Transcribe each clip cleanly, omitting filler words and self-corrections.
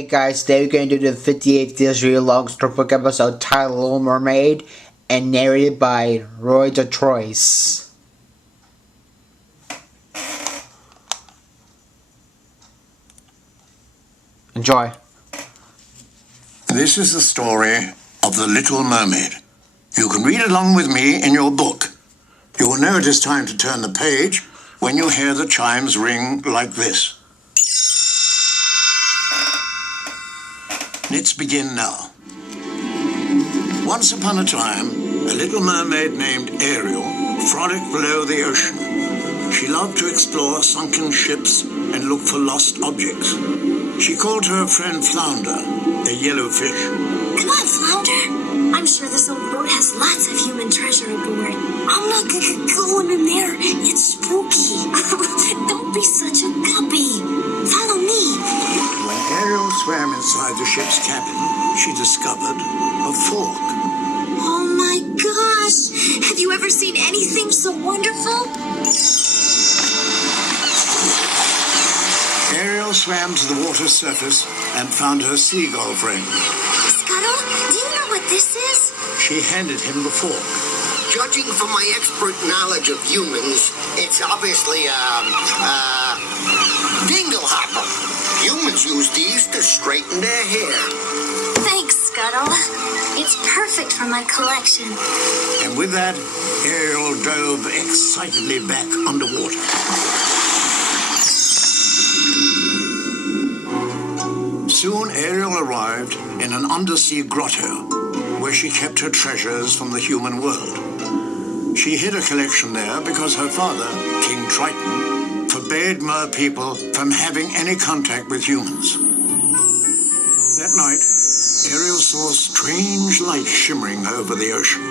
Hey guys, today we're going to do the 58th Disney long storybook episode titled Little Mermaid and narrated by Roy Dotrice. Enjoy. This is the story of the Little Mermaid. You can read along with me in your book. You will know it is time to turn the page when you hear the chimes ring like this. Let's begin now. Once upon a time, a little mermaid named Ariel frolicked below the ocean. She loved to explore sunken ships and look for lost objects. She called her friend Flounder, a yellow fish. Come on, Flounder. I'm sure this old boat has lots of human treasure aboard. I'm not going in there. It's spooky. Don't be such a guppy. Follow me. When Ariel swam inside the ship's cabin, she discovered a fork. Oh my gosh! Have you ever seen anything so wonderful? Ariel swam to the water's surface and found her seagull friend. Scuttle, do you know what this is? She handed him the fork. Judging from my expert knowledge of humans, it's obviously dingle hopper. Humans use these to straighten their hair. Thanks, Scuttle. It's perfect for my collection. And with that, Ariel dove excitedly back underwater. Soon Ariel arrived in an undersea grotto where she kept her treasures from the human world. She hid a collection there because her father, King Triton, forbade mer people from having any contact with humans. That night, Ariel saw a strange light shimmering over the ocean.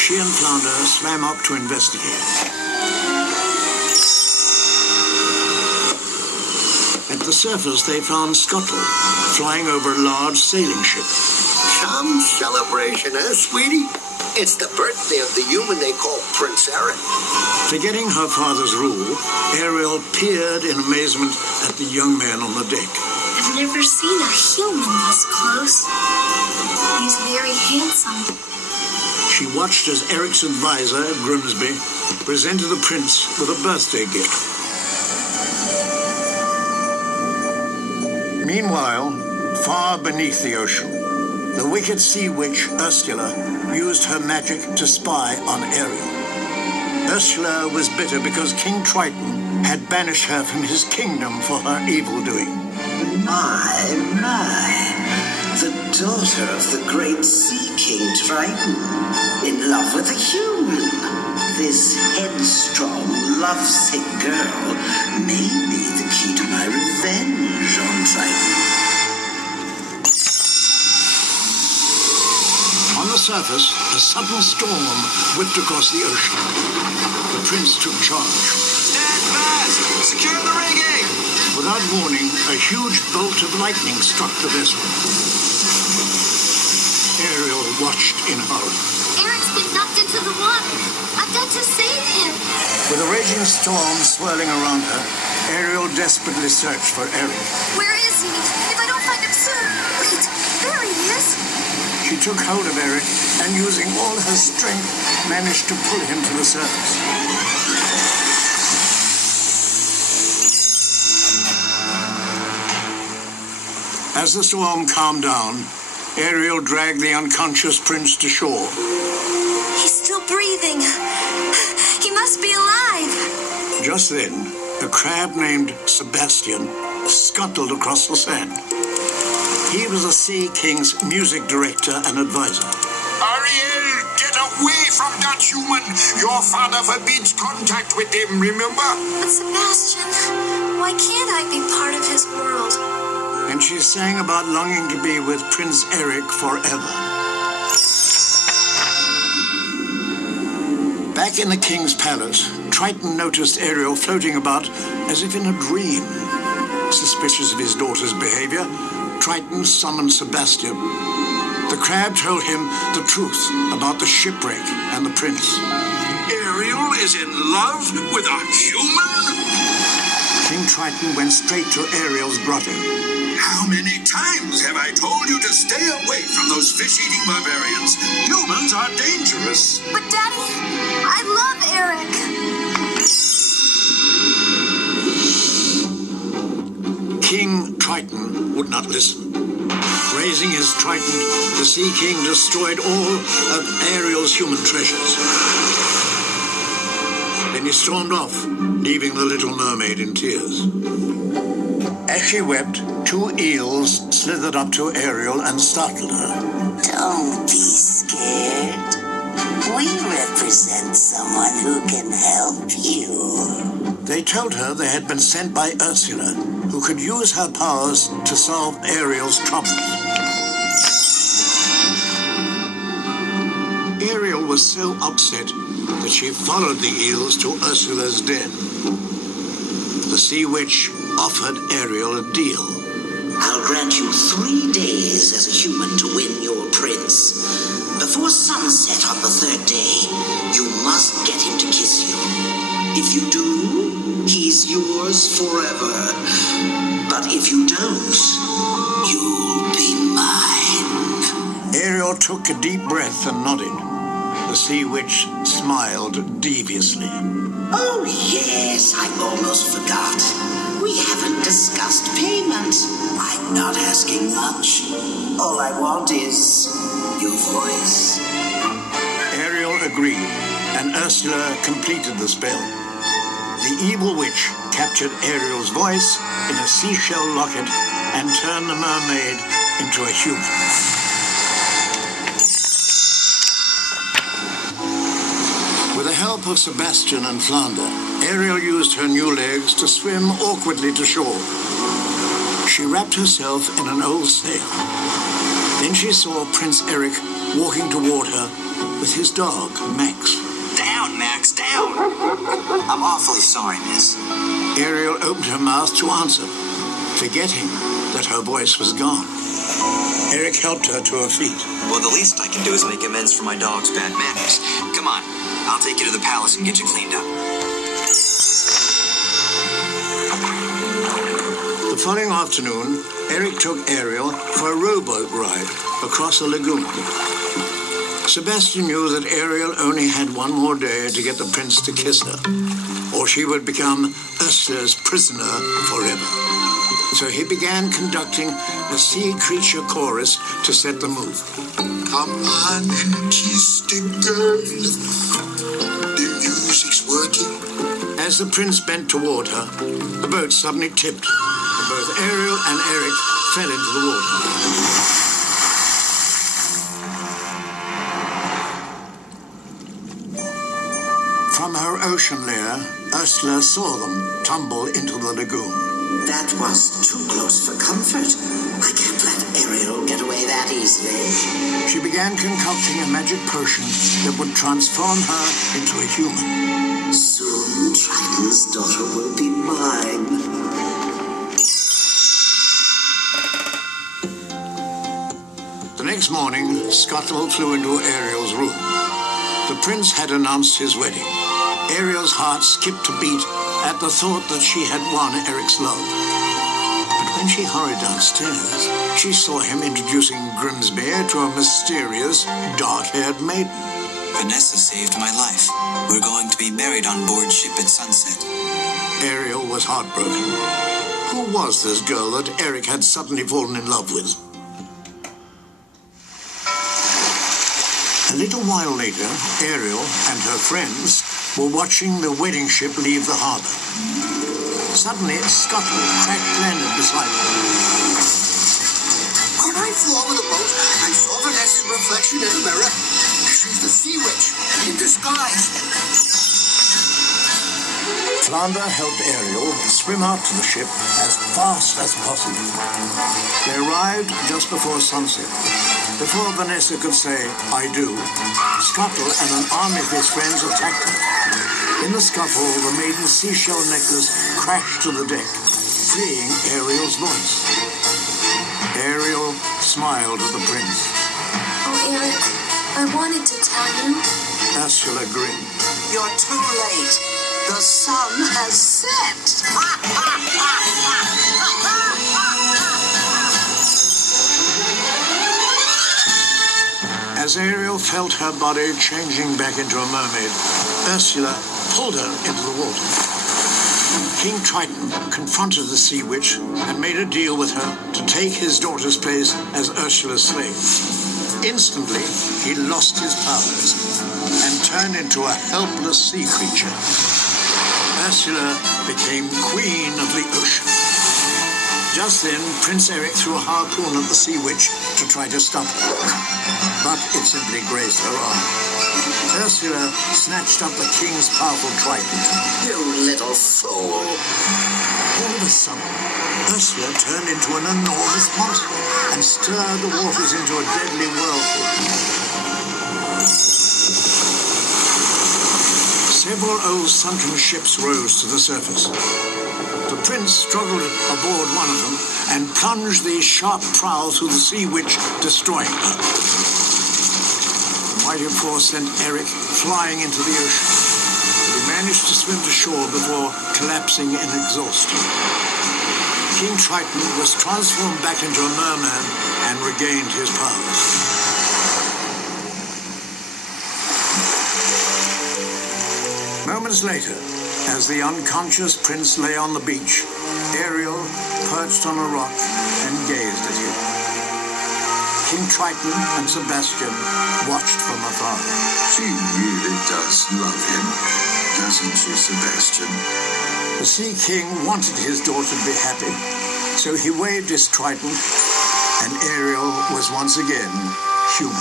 She and Flounder swam up to investigate. At the surface, they found Scuttle flying over a large sailing ship. Some celebration, sweetie? It's the birthday of the human they call Prince Eric. Forgetting her father's rule, Ariel peered in amazement at the young man on the deck. I've never seen a human this close. He's very handsome. She watched as Eric's advisor, Grimsby, presented the prince with a birthday gift. Meanwhile, far beneath the ocean, the wicked sea witch Ursula used her magic to spy on Ariel. Ursula was bitter because King Triton had banished her from his kingdom for her evil doing. My, the daughter of the great Sea King Triton, in love with a human. This headstrong, lovesick girl may be the key to my revenge on Triton. On the surface, a sudden storm whipped across the ocean. The prince took charge. Stand fast! Secure the rigging! Without warning, a huge bolt of lightning struck the vessel. Ariel watched in horror. Eric's been knocked into the water. I've got to save him. With a raging storm swirling around her, Ariel desperately searched for Eric. Where is he? If I don't find him soon... Wait, there he is. She took hold of Eric and, using all her strength, managed to pull him to the surface. As the storm calmed down, Ariel dragged the unconscious prince to shore. He's still breathing. He must be alive. Just then, a crab named Sebastian scuttled across the sand. He was the Sea King's music director and advisor. Ariel, get away from that human! Your father forbids contact with him, remember? But Sebastian, why can't I be part of his world? And she sang about longing to be with Prince Eric forever. Back in the king's palace, Triton noticed Ariel floating about as if in a dream. Suspicious of his daughter's behavior, Triton summoned Sebastian. The crab told him the truth about the shipwreck and the prince. Ariel is in love with a human? King Triton went straight to Ariel's grotto. How many times have I told you to stay away from those fish-eating barbarians? Humans are dangerous. But Daddy, I love Eric. King Triton would not listen. Raising his trident, the Sea King destroyed all of Ariel's human treasures. Then he stormed off, leaving the little mermaid in tears. As she wept, 2 eels slithered up to Ariel and startled her. Don't be scared. We represent someone who can help you. They told her they had been sent by Ursula, who could use her powers to solve Ariel's troubles. Ariel was so upset that she followed the eels to Ursula's den. The Sea Witch offered Ariel a deal. I'll grant you 3 days as a human to win your prince. Before sunset on the 3rd day, you must get him to kiss you. If you do, he's yours forever. But if you don't, you'll be mine. Ariel took a deep breath and nodded. The Sea Witch smiled deviously. Oh, yes, I almost forgot. We haven't discussed payment. I'm not asking much. All I want is your voice. Ariel agreed, and Ursula completed the spell. The evil witch captured Ariel's voice in a seashell locket and turned the mermaid into a human. With the help of Sebastian and Flounder, Ariel used her new legs to swim awkwardly to shore. She wrapped herself in an old sail. Then she saw Prince Eric walking toward her with his dog, Max. Down, Max, down! I'm awfully sorry, miss. Ariel opened her mouth to answer, forgetting that her voice was gone. Eric helped her to her feet. Well, the least I can do is make amends for my dog's bad manners. Come on, I'll take you to the palace and get you cleaned up. The following afternoon, Eric took Ariel for a rowboat ride across a lagoon. Sebastian knew that Ariel only had 1 more day to get the prince to kiss her, or she would become Ursula's prisoner forever. So he began conducting a sea creature chorus to set the mood. Come on and kiss the girl. The music's working. As the prince bent toward her, the boat suddenly tipped, and both Ariel and Eric fell into the water. From her ocean lair, Ursula saw them tumble into the lagoon. That was too close for comfort. I can't let Ariel get away that easily. She began concocting a magic potion that would transform her into a human. Soon, Triton's daughter will be mine. The next morning, Scuttle flew into Ariel's room. The prince had announced his wedding. Ariel's heart skipped a beat at the thought that she had won Eric's love. But when she hurried downstairs, she saw him introducing Grimsby to a mysterious, dark-haired maiden. Vanessa saved my life. We're going to be married on board ship at sunset. Ariel was heartbroken. Who was this girl that Eric had suddenly fallen in love with? A little while later, Ariel and her friends were watching the wedding ship leave the harbor. Suddenly, Scuttle crash-landed beside them. On my floor with the boat, I saw Vanessa's reflection in a mirror. She's the Sea Witch in disguise. Flounder helped Ariel swim out to the ship as fast as possible. They arrived just before sunset. Before Vanessa could say, "I do," Scuttle and an army of his friends attacked her. In the scuffle, the maiden's seashell necklace crashed to the deck, freeing Ariel's voice. Ariel smiled at the prince. Oh, Eric, I wanted to tell you. Ursula grinned. You're too late. The sun has set. As Ariel felt her body changing back into a mermaid, Ursula pulled her into the water. King Triton confronted the sea witch and made a deal with her to take his daughter's place as Ursula's slave. Instantly, he lost his powers and turned into a helpless sea creature. Ursula became queen of the ocean. Just then, Prince Eric threw a harpoon at the sea witch to try to stop her, but it simply grazed her arm. Ursula snatched up the king's powerful trident. You little fool! All of a sudden, Ursula turned into an enormous monster and stirred the waters into a deadly whirlpool. Several old sunken ships rose to the surface. The prince struggled aboard one of them and plunged the sharp prow through the sea witch, destroying her. The mighty force sent Eric flying into the ocean, but he managed to swim to shore before collapsing in exhaustion. King Triton was transformed back into a merman and regained his powers. Moments later, as the unconscious prince lay on the beach, Ariel perched on a rock and gazed at him. King Triton and Sebastian watched from afar. She really does love him, doesn't she, Sebastian? The Sea King wanted his daughter to be happy, so he waved his trident, and Ariel was once again human.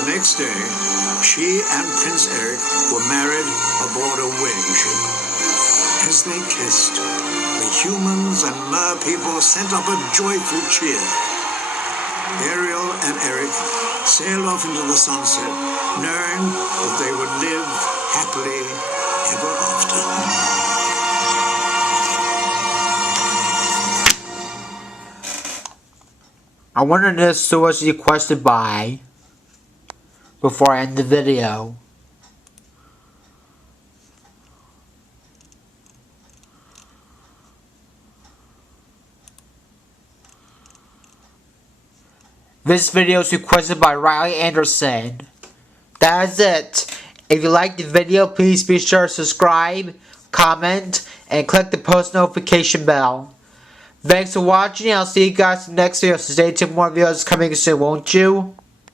The next day, she and Prince Eric were married aboard a wedding ship. As they kissed, the humans and mer people sent up a joyful cheer. Ariel and Eric sailed off into the sunset, knowing that they would live happily ever after. I wonder this who was requested by before I end the video. This video is requested by Riley Andersen. That is it. If you liked the video, please be sure to subscribe, comment, and click the post notification bell. Thanks for watching. I'll see you guys in the next video. So stay tuned, more videos coming soon, won't you?